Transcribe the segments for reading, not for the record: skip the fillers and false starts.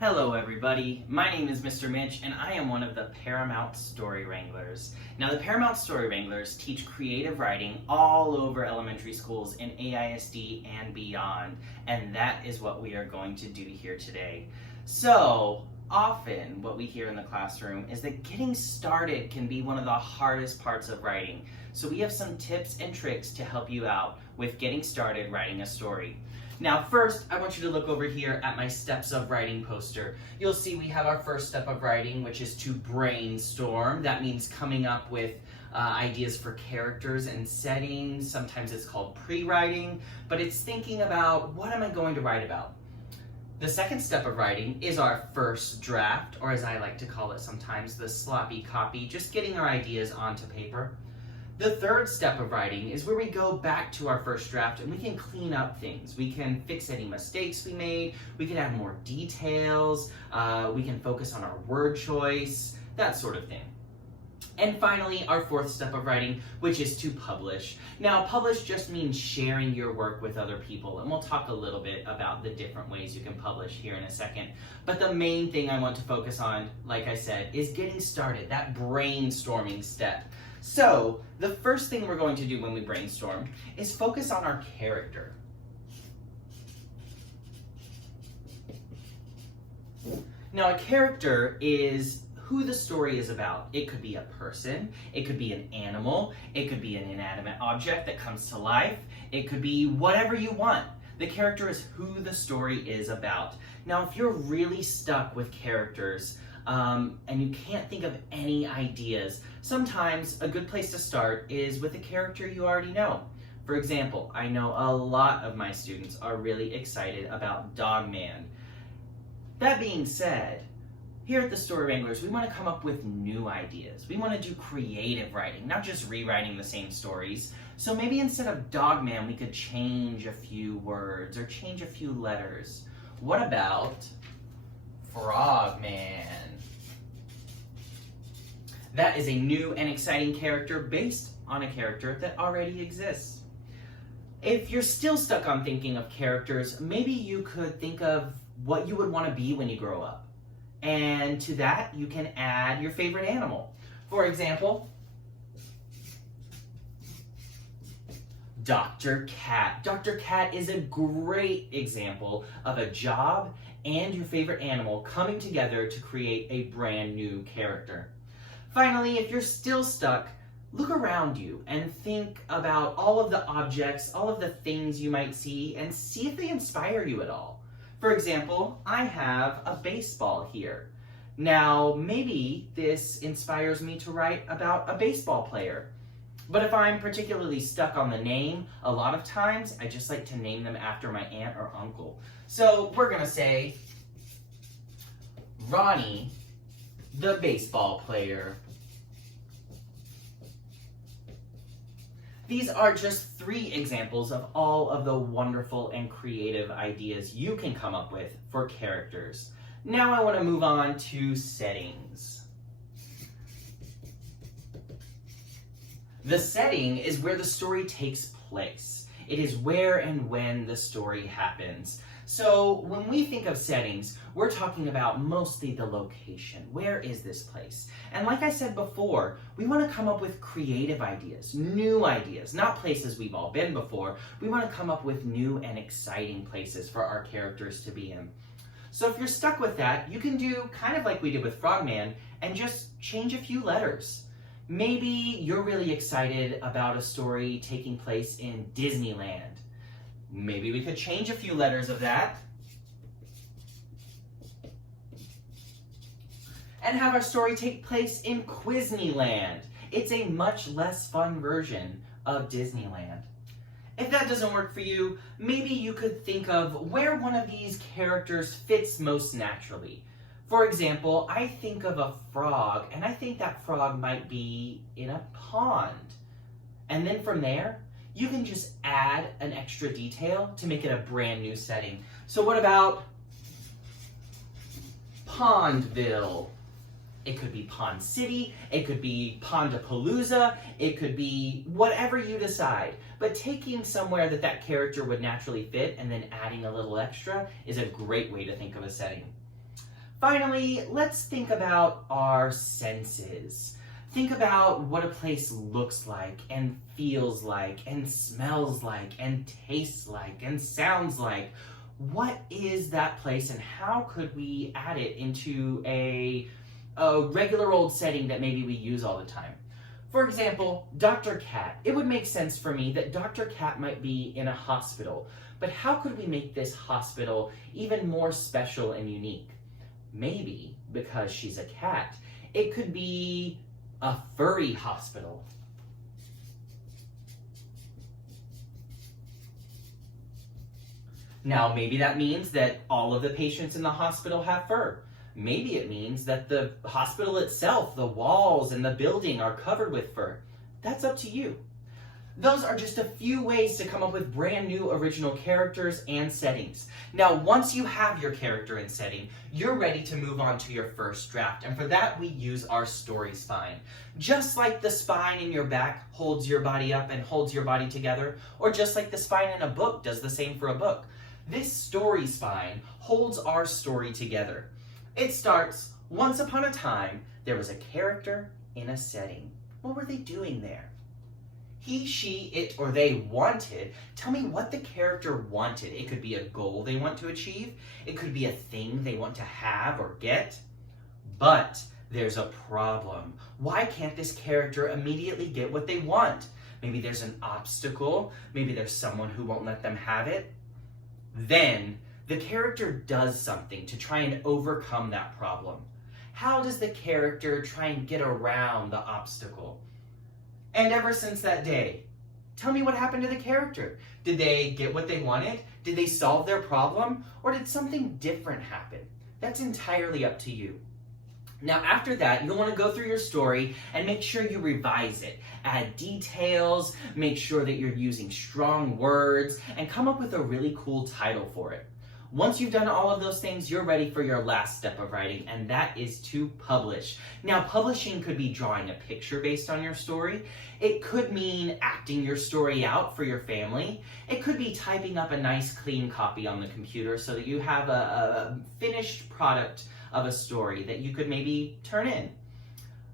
Hello everybody, my name is Mr. Mitch and I am one of the Paramount Story Wranglers. Now the Paramount Story Wranglers teach creative writing all over elementary schools in AISD and beyond, and that is what we are going to do here today. So often what we hear in the classroom is that getting started can be one of the hardest parts of writing. So we have some tips and tricks to help you out with getting started writing a story. Now first, I want you to look over here at my steps of writing poster. You'll see we have our first step of writing, which is to brainstorm. That means coming up with ideas for characters and settings. Sometimes it's called pre-writing, but it's thinking about what am I going to write about. The second step of writing is our first draft, or as I like to call it sometimes, the sloppy copy, just getting our ideas onto paper. The third step of writing is where we go back to our first draft and we can clean up things. We can fix any mistakes we made, we can add more details, we can focus on our word choice, that sort of thing. And finally, our fourth step of writing, which is to publish. Now, publish just means sharing your work with other people, and we'll talk a little bit about the different ways you can publish here in a second. But the main thing I want to focus on, like I said, is getting started, that brainstorming step. So, the first thing we're going to do when we brainstorm is focus on our character. Now, a character is who the story is about. It could be a person, it could be an animal, it could be an inanimate object that comes to life, it could be whatever you want. The character is who the story is about. Now, if you're really stuck with characters, and you can't think of any ideas, sometimes a good place to start is with a character you already know. For example, I know a lot of my students are really excited about Dogman. That being said, here at the Story Wranglers, we want to come up with new ideas. We want to do creative writing, not just rewriting the same stories. So maybe instead of Dogman, we could change a few words or change a few letters. What about Frogman? That is a new and exciting character based on a character that already exists. If you're still stuck on thinking of characters, maybe you could think of what you would want to be when you grow up. And to that, you can add your favorite animal. For example, Dr. Cat. Dr. Cat is a great example of a job and your favorite animal coming together to create a brand new character. Finally, if you're still stuck, look around you and think about all of the objects, all of the things you might see, and see if they inspire you at all. For example, I have a baseball here. Now, maybe this inspires me to write about a baseball player. But if I'm particularly stuck on the name, a lot of times I just like to name them after my aunt or uncle. So we're gonna say Ronnie, the baseball player. These are just 3 examples of all of the wonderful and creative ideas you can come up with for characters. Now I want to move on to settings. The setting is where the story takes place. It is where and when the story happens. So when we think of settings, we're talking about mostly the location. Where is this place? And like I said before, we want to come up with creative ideas, new ideas, not places we've all been before. We want to come up with new and exciting places for our characters to be in. So if you're stuck with that, you can do kind of like we did with Frogman and just change a few letters. Maybe you're really excited about a story taking place in Disneyland. Maybe we could change a few letters of that and have our story take place in Quizneyland. It's a much less fun version of Disneyland. If that doesn't work for you, maybe you could think of where one of these characters fits most naturally. For example, I think of a frog, and I think that frog might be in a pond. And then from there, you can just add an extra detail to make it a brand new setting. So what about Pondville? It could be Pond City, it could be Pondapalooza, it could be whatever you decide. But taking somewhere that that character would naturally fit and then adding a little extra is a great way to think of a setting. Finally, let's think about our senses. Think about what a place looks like and feels like and smells like and tastes like and sounds like. What is that place and how could we add it into a regular old setting that maybe we use all the time? For example, Dr. Cat. It would make sense for me that Dr. Cat might be in a hospital, but how could we make this hospital even more special and unique? Maybe, because she's a cat, it could be a furry hospital. Now, maybe that means that all of the patients in the hospital have fur. Maybe it means that the hospital itself, the walls and the building are covered with fur. That's up to you. Those are just a few ways to come up with brand new original characters and settings. Now, once you have your character and setting, you're ready to move on to your first draft. And for that, we use our story spine. Just like the spine in your back holds your body up and holds your body together, or just like the spine in a book does the same for a book, this story spine holds our story together. It starts, once upon a time, there was a character in a setting. What were they doing there? He, she, it, or they wanted. Tell me what the character wanted. It could be a goal they want to achieve. It could be a thing they want to have or get. But there's a problem. Why can't this character immediately get what they want? Maybe there's an obstacle. Maybe there's someone who won't let them have it. Then the character does something to try and overcome that problem. How does the character try and get around the obstacle? And ever since that day, tell me what happened to the character. Did they get what they wanted? Did they solve their problem? Or did something different happen? That's entirely up to you. Now, after that, you'll want to go through your story and make sure you revise it. Add details, make sure that you're using strong words, and come up with a really cool title for it. Once you've done all of those things, you're ready for your last step of writing, and that is to publish. Now, publishing could be drawing a picture based on your story. It could mean acting your story out for your family. It could be typing up a nice, clean copy on the computer so that you have a finished product of a story that you could maybe turn in.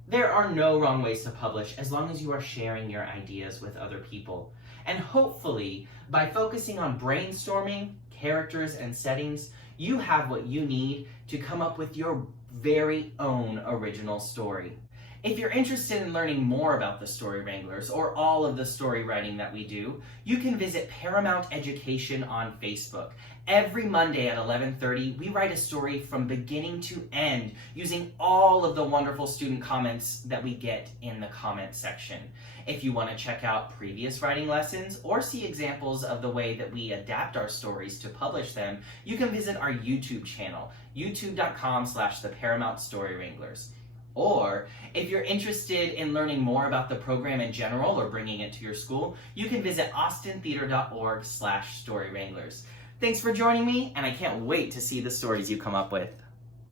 There are no wrong ways to publish as long as you are sharing your ideas with other people. And hopefully, by focusing on brainstorming, characters, and settings, you have what you need to come up with your very own original story. If you're interested in learning more about the Story Wranglers or all of the story writing that we do, you can visit Paramount Education on Facebook. Every Monday at 11:30, we write a story from beginning to end using all of the wonderful student comments that we get in the comment section. If you want to check out previous writing lessons or see examples of the way that we adapt our stories to publish them, you can visit our YouTube channel, youtube.com/the Paramount Story Wranglers. Or if you're interested in learning more about the program in general or bringing it to your school, you can visit austintheater.org/storywranglers. Thanks for joining me, and I can't wait to see the stories you come up with.